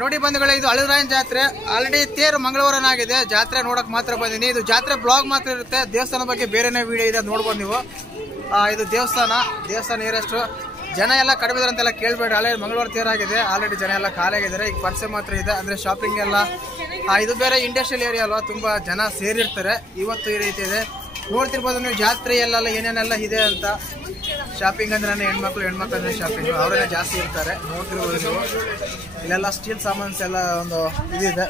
ನೋಡಿ ಬಂಧುಗಳೇ, ಇದು ಹಳದರಾಯನ ಜಾತ್ರೆ. ಆಲ್ರೆಡಿ ತೇರು ಮಂಗಳವಾರನಾಗಿದೆ. ಜಾತ್ರೆ ನೋಡಕ್ ಮಾತ್ರ ಬಂದಿನಿ. ಇದು ಜಾತ್ರೆ ಬ್ಲಾಗ್ ಮಾತ್ರ ಇರುತ್ತೆ. ದೇವಸ್ಥಾನ ಬಗ್ಗೆ ಬೇರೆನೇ ವಿಡಿಯೋ ಇದೆ, ನೋಡ್ಬೋದು ನೀವು. ಇದು ದೇವಸ್ಥಾನ ನಿಯರೆಸ್ಟ್. ಜನ ಎಲ್ಲ ಕಡಿಮೆ ಇದಾರೆ ಅಂತೆಲ್ಲ ಕೇಳಬೇಡಿ. ಆಲ್ರೆಡಿ ಮಂಗಳವಾರ ತೇರಾಗಿದೆ. ಆಲ್ರೆಡಿ ಜನ ಎಲ್ಲ ಖಾಲಿಯಾಗಿದ್ದಾರೆ. ಈಗ ಪರಿಚಯ ಮಾತ್ರ ಇದೆ, ಅಂದ್ರೆ ಶಾಪಿಂಗ್ ಎಲ್ಲ. ಇದು ಬೇರೆ ಇಂಡಸ್ಟ್ರಿಯಲ್ ಏರಿಯಾ ಅಲ್ವಾ, ತುಂಬಾ ಜನ ಸೇರಿರ್ತಾರೆ. ಇವತ್ತು ಈ ರೀತಿ ಇದೆ, ನೋಡ್ತಿರ್ಬೋದು ನೀವು. ಜಾತ್ರೆ ಎಲ್ಲ ಏನೇನೆಲ್ಲ ಇದೆ ಅಂತ. ಶಾಪಿಂಗ್ ಅಂದ್ರೆ ಹೆಣ್ಮಕ್ಳು ಅಂದ್ರೆ ಶಾಪಿಂಗ್ ಅವರೆಲ್ಲ ಜಾಸ್ತಿ ಇರ್ತಾರೆ. ನೋಡ್ತಿರ್ಬೋದು ನೀವು. ಇಲ್ಲೆಲ್ಲ ಸ್ಟೀಲ್ ಸಾಮಾನ್ಸ್ ಎಲ್ಲ ಒಂದು ಇದಿದೆ,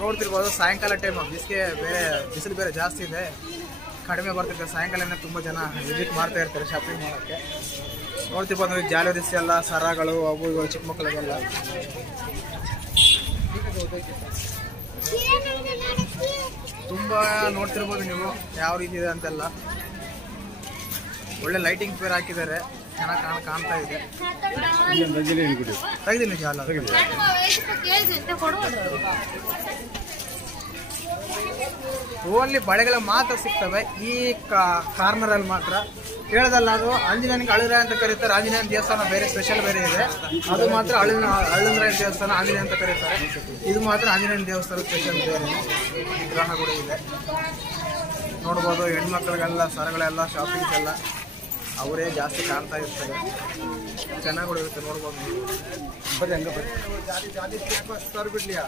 ನೋಡ್ತಿರ್ಬೋದು. ಸಾಯಂಕಾಲ ಟೈಮ್ ಬಿಸಿಲು ಬೇರೆ ಜಾಸ್ತಿ ಇದೆ, ಕಡಿಮೆ ಬರ್ತಿರ್ತಾರೆ. ಸಾಯಂಕಾಲ ತುಂಬಾ ಜನ ವಿಸಿಟ್ ಮಾಡ್ತಾ ಇರ್ತಾರೆ ಶಾಪಿಂಗ್ ಮಾಡೋಕ್ಕೆ. ನೋಡ್ತಿರ್ಬೋದು ನೀವು, ಜ್ಯುವೆಲರೀಸ್ ಎಲ್ಲ, ಸರಗಳು, ಅವು ಇವು ಚಿಕ್ಕ ಮಕ್ಕಳಿಗೆಲ್ಲ. ತುಂಬಾ ನೋಡ್ತಿರ್ಬೋದು ನೀವು ಯಾವ ರೀತಿ ಇದೆ ಅಂತೆಲ್ಲ. ಒಳ್ಳೆ ಲೈಟಿಂಗ್ ಬೇರೆ ಹಾಕಿದ್ದಾರೆ, ಚೆನ್ನಾಗಿ ಕಾಣ್ತಾ ಇದೆ. ತೆಗ್ದೀನಿ ಜಾಲ. ಓನ್ಲಿ ಬಳೆಗಳ ಮಾತ್ರ ಸಿಗ್ತವೆ ಈ ಕಾರ್ನರ್ ಅಲ್ಲಿ ಮಾತ್ರ. ಹೇಳದಲ್ಲ, ಅದು ಆಂಜನೇಯನಿಗೆ ಹಳದರಾಯ ಅಂತ ಕರೀತಾರೆ. ಆಂಜನೇಯನ ದೇವಸ್ಥಾನ ಬೇರೆ ಸ್ಪೆಷಲ್ ಬೇರೆ ಇದೆ. ಅದು ಮಾತ್ರ ಹಳದರಾಯನ ದೇವಸ್ಥಾನ ಆಂಜನೇಯ ಅಂತ ಕರೀತಾರೆ. ಇದು ಮಾತ್ರ ಆಂಜನೇಯನ ದೇವಸ್ಥಾನ ಸ್ಪೆಷಲ್ ಬೇರೆ. ವಿಗ್ರಹ ಕೂಡ ಇದೆ, ನೋಡ್ಬೋದು. ಹೆಣ್ಮಕ್ಳಿಗೆಲ್ಲ ಸರಗಳೆಲ್ಲ, ಶಾಪಿಂಗ್ಸ್ ಎಲ್ಲ ಅವರೇ ಜಾಸ್ತಿ ಕಾಣ್ತಾ ಇರ್ತಾರೆ. ಚೆನ್ನಾಗಿ ಕೂಡ ಇರುತ್ತೆ, ನೋಡ್ಬೋದು. ಬಿಡ್ಲಿಯಾ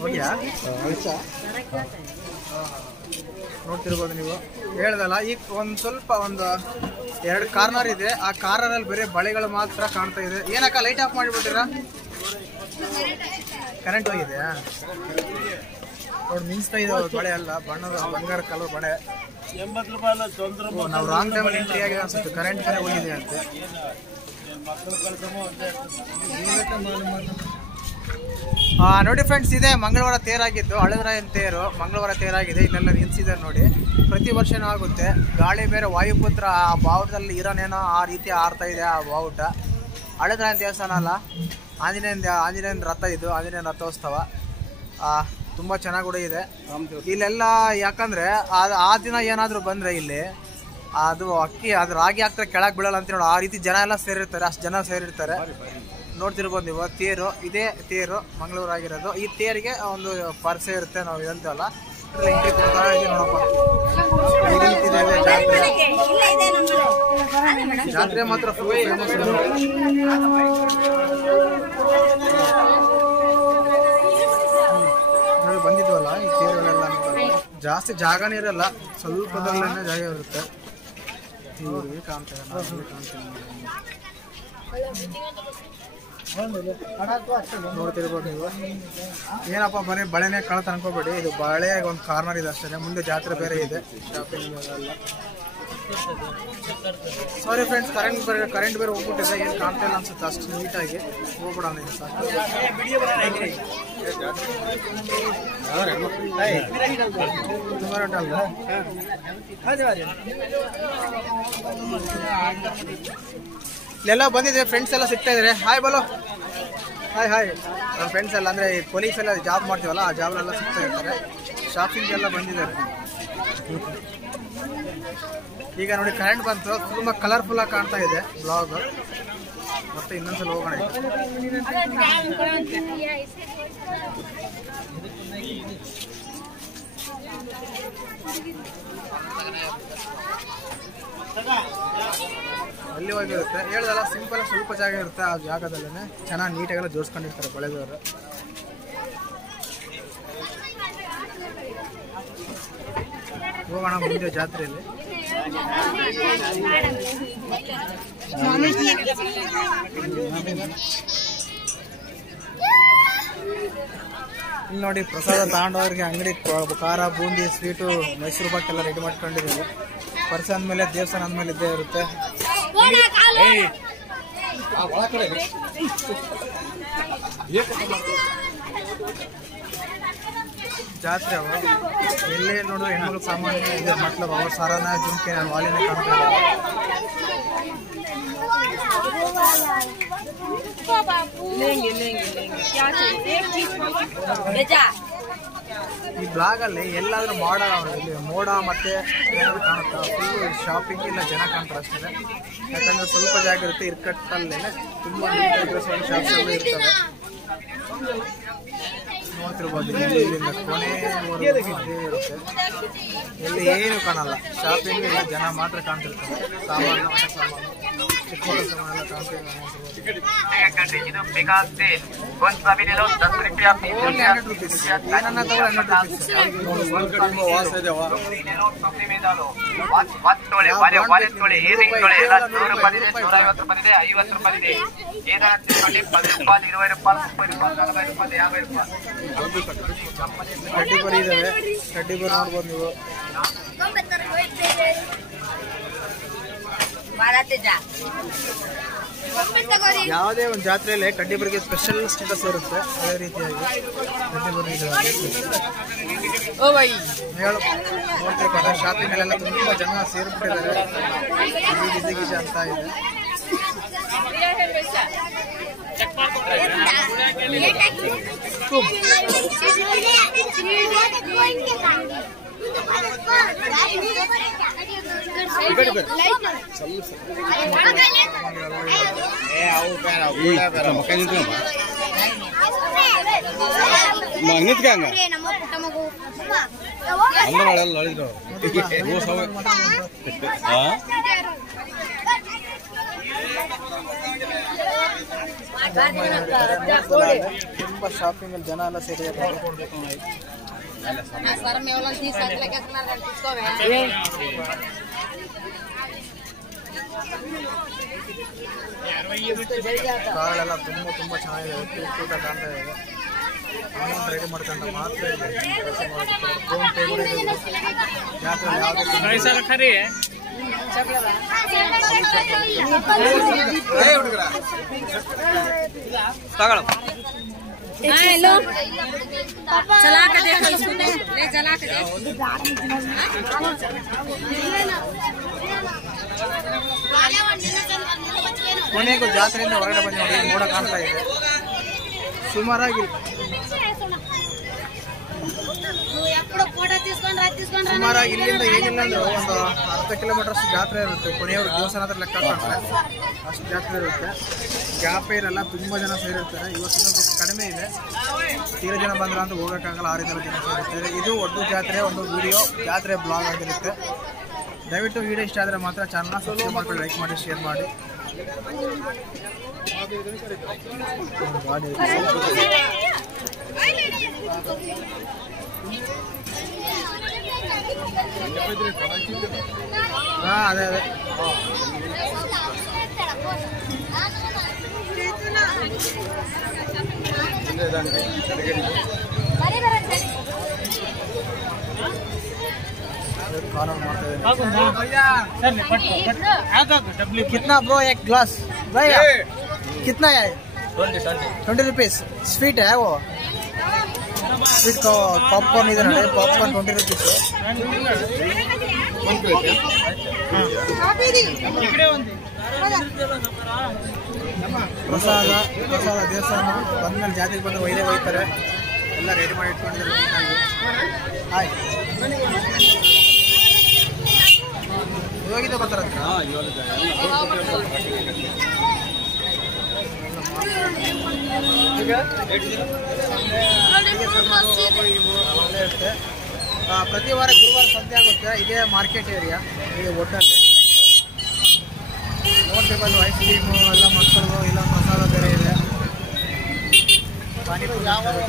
ಹೋಗ್ಯಾ ನೋಡ್ತಿರ್ಬೋದು ನೀವು. ಹೇಳ್ದಲ್ಲ, ಈಗ ಒಂದು ಎರಡು ಕಾರ್ನರ್ ಇದೆ. ಆ ಕಾರ್ನರ್ ಅಲ್ಲಿ ಬೇರೆ ಬಳೆಗಳು ಮಾತ್ರ ಕಾಣ್ತಾ ಇದೆ. ಏನಕ್ಕ ಲೈಟ್ ಆಫ್ ಮಾಡಿಬಿಟ್ಟಿರಾ? ಕರೆಂಟ್ ಹೋಗಿದೆಯಾ? ನೋಡಿ, ಮಿಂಚ್ತಾ ಇದೆ ಬಳೆ ಎಲ್ಲ, ಬಣ್ಣದ ಬಂಗಾರ ಕಲರ್ ಬಳೆ. ನಾವು ರಾಂಗ್ ಟೈಮಲ್ಲಿ ಎಂಟ್ರಿ ಆಗಿದೆ ಅನ್ಸುತ್ತೆ. ಕರೆಂಟ್ ಬೇರೆ ಹೋಗಿದೆ ಅಂತೆ. ನೋಡಿ ಫ್ರೆಂಡ್ಸ್, ಇದೆ ಮಂಗಳವಾರ ತೇರಾಗಿದ್ದು. ಹಳದರಾಯನ ತೇರು ಮಂಗಳವಾರ ತೇರಾಗಿದೆ. ಇಲ್ಲೆಲ್ಲ ನಿಲ್ಸಿದ್ದಾರೆ ನೋಡಿ. ಪ್ರತಿ ವರ್ಷನೂ ಆಗುತ್ತೆ. ಗಾಳಿ ಬೇರೆ ವಾಯುಪುತ್ರ ಆ ಬಾವುಟದಲ್ಲಿ ಇರೋನೇನೋ ಆ ರೀತಿ ಆಡ್ತಾ ಇದೆ ಆ ಬಾವುಟ. ಹಳದರಾಯನ ದೇವಸ್ಥಾನ ಅಲ್ಲ, ಆಂಜನೇಯನ ರಥ ಇದು. ಆಂಜನೇಯನ ರಥೋತ್ಸವ ತುಂಬ ಚೆನ್ನಾಗಿ ಕೂಡ ಇದೆ ಇಲ್ಲೆಲ್ಲ. ಯಾಕಂದರೆ ಆ ದಿನ ಏನಾದರೂ ಬಂದರೆ ಇಲ್ಲಿ ಅದು ರಾಗಿ ಹಾಕ್ತಾರೆ, ಕೆಳಗೆ ಬೀಳಲ್ಲ ಅಂತ ನೋಡಿ. ಆ ರೀತಿ ಜನ ಎಲ್ಲ ಸೇರಿರ್ತಾರೆ. ಅಷ್ಟು ಜನ ಸೇರಿರ್ತಾರೆ. ನೋಡ್ತಿರ್ಬೋದು ನೀವು. ಇದೇ ತೇರು ಮಂಗಳೂರು ಆಗಿರೋದು. ಈ ತೇರಿಗೆ ಒಂದು ಪರ್ಸೆ ಇರುತ್ತೆ, ನಾವು ಇದಂತಲ್ಲ. ಎಂಟ್ರಿ ಕೊಡ್ತಾ ಇದೀವಿ ನೋಡಪ್ಪ. ಜಾತ್ರೆ ಮಾತ್ರ ಫುಲ್ ಫೇಮಸ್. ಬಂದಿದ್ವಲ್ಲ, ಈ ತೇರುಗಳೆಲ್ಲ ಜಾಸ್ತಿ ಜಾಗನೇ ಇರಲ್ಲ, ಸ್ವಲ್ಪದಲ್ಲೇ ಜಾಗ ಇರುತ್ತೆ. ನೋಡ್ತಿರ್ಬೋದು ನೀವು. ಏನಪ್ಪ ಬರೀ ಬಳೆನೇ ಕಳ್ತ ಅನ್ಕೋಬೇಡಿ. ಇದು ಬಳೆ ಒಂದು ಕಾರ್ನರ್ ಇದೆ ಅಷ್ಟೇ. ಮುಂದೆ ಜಾತ್ರೆ ಬೇರೆ ಇದೆ, ಶಾಪಿಂಗ್ ಎಲ್ಲ. ಸಾರಿ ಫ್ರೆಂಡ್ಸ್, ಕರೆಂಟ್ ಬೇರೆ ಹೋಗ್ಬಿಟ್ಟಿದೆ. ಏನು ಕಾಣ್ತಾ ಇಲ್ಲ ಅನ್ಸುತ್ತೆ ಅಷ್ಟು ನೀಟಾಗಿ. ಹೋಗ್ಬಿಡೋಣ ಇದು ಸಾಕು. ಇಲ್ಲೆಲ್ಲ ಬಂದಿದೆ, ಫ್ರೆಂಡ್ಸ್ ಎಲ್ಲ ಸಿಗ್ತಾ ಇದ್ದಾರೆ. ಹಾಯ್ ಬಲೋ. ಹಾಯ್. ನಮ್ಮ ಫ್ರೆಂಡ್ಸ್ ಎಲ್ಲ, ಅಂದರೆ ಪೊಲೀಸ್ ಎಲ್ಲ ಜಾಬ್ ಮಾಡ್ತೀವಲ್ಲ, ಆ ಜಾಬ್ಲೆಲ್ಲ ಸಿಗ್ತಾ ಇರ್ತಾರೆ. ಶಾಪಿಂಗ್ ಎಲ್ಲ ಬಂದಿದ್ದಾರೆ. ಈಗ ನೋಡಿ, ಕರೆಂಟ್ ಬಂತು. ತುಂಬ ಕಲರ್ಫುಲ್ ಆಗಿ ಕಾಣ್ತಾ ಇದೆ ಬ್ಲಾಗ್. ಮತ್ತೆ ಇನ್ನೊಂದ್ಸಲ ಹೋಗೋಣ. ಅಲ್ಲಿ ಹೋಗಿರುತ್ತೆ. ಹೇಳ್ದಲ್ಲ, ಸಿಂಪಲ್ ಸ್ವಲ್ಪ ಜಾಗ ಇರುತ್ತೆ. ಆ ಜಾಗದಲ್ಲೇ ಚೆನ್ನಾಗಿ ನೀಟಾಗೆಲ್ಲ ಜೋಡಿಸ್ಕೊಂಡಿರ್ತಾರೆ ಬಳೆದವರು. ಹೋಗೋಣ ಮುಂದೆ ಜಾತ್ರೆಯಲ್ಲಿ. ಇಲ್ಲಿ ನೋಡಿ, ಪ್ರಸಾದ ತಗೊಂಡವ್ರಿಗೆ ಅಂಗಡಿ ಖಾರ, ಬೂಂದಿ, ಸ್ವೀಟು, ಮೈಸೂರು ಪಾಕ್ ಎಲ್ಲ ರೆಡಿ ಮಾಡ್ಕೊಂಡಿದ್ದೀವಿ. ಪರ್ಸ ಅಂದಮೇಲೆ ದೇವಸ್ಥಾನ ಅಂದಮೇಲೆ ಇದ್ದೇ ಇರುತ್ತೆ. ಜಾತ್ರೆ ಎಲ್ಲೇ ನೋಡು ಹೆಣ್ಮಕ್ಳು ಸಾಮಾನ್ಯ ಇದೆ. ಮತ್ಲಬ್ ಅವ್ರ ಸರನ, ಜುಮ್ಕೆ, ವಾಲಿನೇ ಕಾಣ್ತಾ ಈ ಬ್ಲಾಗಲ್ಲಿ ಎಲ್ಲಾದರೂ ಮೋಡ ಇಲ್ಲಿ ಮೋಡ ಮತ್ತೆ ಏನಾದರೂ ಕಾಣುತ್ತಾ ಫುಲ್ ಶಾಪಿಂಗ್ ಇಲ್ಲ ಜನ ಕಾಣ್ತಾರೆ ಅಷ್ಟೇ. ಯಾಕಂದರೆ ಸ್ವಲ್ಪ ಜಾಗ ಇರುತ್ತೆ, ಇರ್ಕಟ್ಟಲ್ಲೇ ತುಂಬ ಶಾಪ್ಸ್ ಎಲ್ಲ ಇರ್ತವೆ. ನೋಡ್ತಿರ್ಬೋದು ಇಲ್ಲಿಂದ ಕೊನೆವರೆಗೂ ಇದೇ ಇರುತ್ತೆ, ಇಲ್ಲಿ ಏನು ಕಾಣಲ್ಲ. ಶಾಪಿಂಗ್ ಇಲ್ಲ ಜನ ಮಾತ್ರ ಕಾಣ್ತಿರ್ತಾರೆ. ಸಾಮಾನು ಚಿಕ್ಕ ಸಾಮಾನು ಎಲ್ಲ ಕಾಣ್ತಿರ್ತಾರೆ. ಕಡ್ಡಿ ಬರಿ ಇದಾವೆ, ಕಡ್ಡಿ ಬರಿ ನೋಡ್ಬೋದು ನೀವು. ಯಾವುದೇ ಒಂದು ಜಾತ್ರೆಯಲ್ಲಿ ಕಡ್ಡಿ ಬರಿಗೆ ಸ್ಪೆಷಲ್ ಸ್ಟೇಟಸ್ ಇರುತ್ತೆ. ಅದೇ ರೀತಿಯಾಗಿ ಕಡ್ಡಿ ಬರಿ ನೋಡ್ತಿರ್ತಾರೆ. ಶಾಪಿಂಗ್ ಅಲ್ಲೆಲ್ಲ ತುಂಬಾ ಜನ ಸೇರ್ಬಿಟ್ಟಿದ್ದಾರೆ. ಗಿಜಿ ಗಿಜಿ ಅಂತ ಇದೆ. ತುಂಬಾ ಶಾಪಿಂಗ್ ಅಲ್ಲಿ ಜನ ಎಲ್ಲ ಸೇರಿದ್ದಾರೆ. ಕಾರಳೆಲ್ಲ ತುಂಬಾ ಚೆನ್ನಾಗಿದೆ, ಕೂಟ ಕಾಣ್ತಾ ಇದೆ. ಅಮೌಂಟ್ ರೆಡಿ ಮಾಡ್ಕೊಂಡು ಮಾತ್ರ ಫೋನ್ ಪೇ ಕೂಡ ಇದೆ. ಜಾತ್ರೆ हेलो चला के देख इसको ले जला के देख ಕೊನೆಗೂ ಜಾತ್ರೆಯಿಂದ ಹೊರಗಡೆ ಬಂದು ನೋಡಿ ಮೋಡ ಕಾಣ್ತಾ ಇದೆ. ಸುಮಾರಾಗಿ ಇಲ್ಲಿಂದ ಏನಿಲ್ಲ ಅಂದ್ರೆ ಒಂದು ಅರ್ಧ ಕಿಲೋಮೀಟರ್ ಅಷ್ಟು ಜಾತ್ರೆ ಇರುತ್ತೆ. ಕೊನೆಯವರು ದೇವಸ್ಥಾನ ಹತ್ರ ಲೆಕ್ಕ ಹಾಕ್ತಾರೆ, ಅಷ್ಟು ಜಾತ್ರೆ ಇರುತ್ತೆ. ಗ್ಯಾಪ್ ಇರಲ್ಲ, ತುಂಬ ಜನ ಸೇರಿರ್ತಾರೆ. ಇವತ್ತು ಸ್ವಲ್ಪ ಕಡಿಮೆ ಇದೆ, ತೀರ ಜನ ಬಂದ್ರೆ ಅಂತ ಹೋಗೋಕ್ಕಾಗಲ್ಲ, 6 ಜನ ಸೇರಿರ್ತಾರೆ. ಇದು ಒಟ್ಟು ಜಾತ್ರೆ ಒಂದು ವಿಡಿಯೋ ಜಾತ್ರೆ ಬ್ಲಾಗ್ ಆಗಿರುತ್ತೆ. ದಯವಿಟ್ಟು ವಿಡಿಯೋ ಇಷ್ಟ ಆದರೆ ಮಾತ್ರ ಚಾನಲ್ನ ಸಬ್ಸ್ಕ್ರೈಬ್ ಮಾಡ್ಕೊಂಡು ಲೈಕ್ ಮಾಡಿ ಶೇರ್ ಮಾಡಿ. ಹಾಂ ಅದೇ ಅದೇ कितना ब्रो एक ग्लास भैया कितना है? 20 रुपीस। स्वीट है वो, स्वीट का पॉपकॉर्न इधर है, पॉपकॉर्न 20 रुपीस। ಪ್ರಸಾದ ಪ್ರಸಾದ ದೇವಸ್ಥಾನ ಬಂದ್ಮೇಲೆ ಜಾತ್ರೆಗೆ ಬಂದು ಒಯ್ದೇ ಒಯ್ತಾರೆ. ಎಲ್ಲ ರೆಡಿ ಮಾಡಿ ಇಟ್ಕೊಂಡಿದ್ದಾರೆ. ಹಾಯ್ ಇವಾಗಿದ್ದ ಬರ್ತಾರಂತ. ಒಳ್ಳೆ ಇರುತ್ತೆ. ಪ್ರತಿ ವಾರ ಗುರುವಾರ ಸಂತೆ ಆಗುತ್ತೆ. ಇದೇ ಮಾರ್ಕೆಟ್ ಏರಿಯಾ, ಇದೇ ಹೋಟೆಲ್. ನೋಡ್ತಿರ್ಬೋದು ಐಸ್ ಕ್ರೀಮು ಎಲ್ಲ ಮಕ್ಕಳು, ಇಲ್ಲ ಪ್ರಸಾದ ಬೇರೆ ಇದೆ. ಪಾನಿಪುರಿ ಜಾತ್ರೆ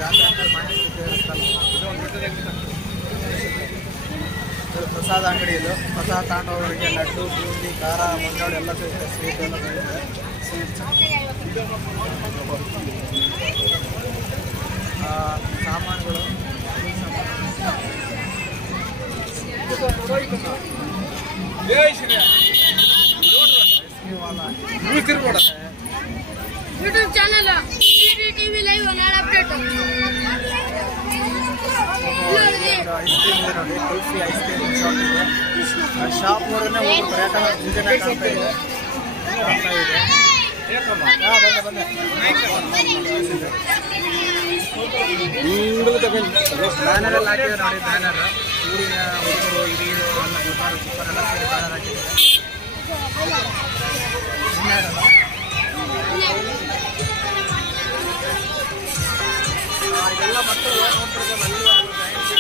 ಪ್ರಸಾದ ಅಂಗಡಿ ಇದು. ಪ್ರಸಾದ ತಗೊಂಡೋಗೋರಿಗೆ ಲಡ್ಡು, ಬೂಂದಿ, ಖಾರ, ಮಂಡಾಳು ಎಲ್ಲ ಸಿಗುತ್ತೆ, ಸ್ವೀಟ್ ಎಲ್ಲ ಸಿಗುತ್ತೆ. ಸಾಮಾನುಗಳು YouTube channel TV live update ice cream ಇದೆ ನೋಡಿ, ಕುಲ್ಫಿ ಐಸ್ ಕ್ರೀಮ್ ಶಾಪ್ ಇದೆ. ಶಾಪ್ ನೋಡಿದ್ರೆ ಹೋಗ್ತಾರೆ, ಯಾಕಂದ್ರೆ ಬ್ಯಾನರ್ ಎಲ್ಲ ಹಾಕಿದ್ದಾರೆ ನೋಡಿ. ಬ್ಯಾನರ್ ಊರಿನ ಹುಡುಗರು ಹಿರಿಯರು ಎಲ್ಲ ಗೊಬ್ಬರ ಎಲ್ಲ ಸೇರಿ ಬ್ಯಾನರ್ ಹಾಕಿದ್ದಾರೆ. ಇದೆಲ್ಲ ಮಕ್ಕಳು ನೋಡ್ತಿರೋದು ಬರ್ತಾ ಇಲ್ಲ.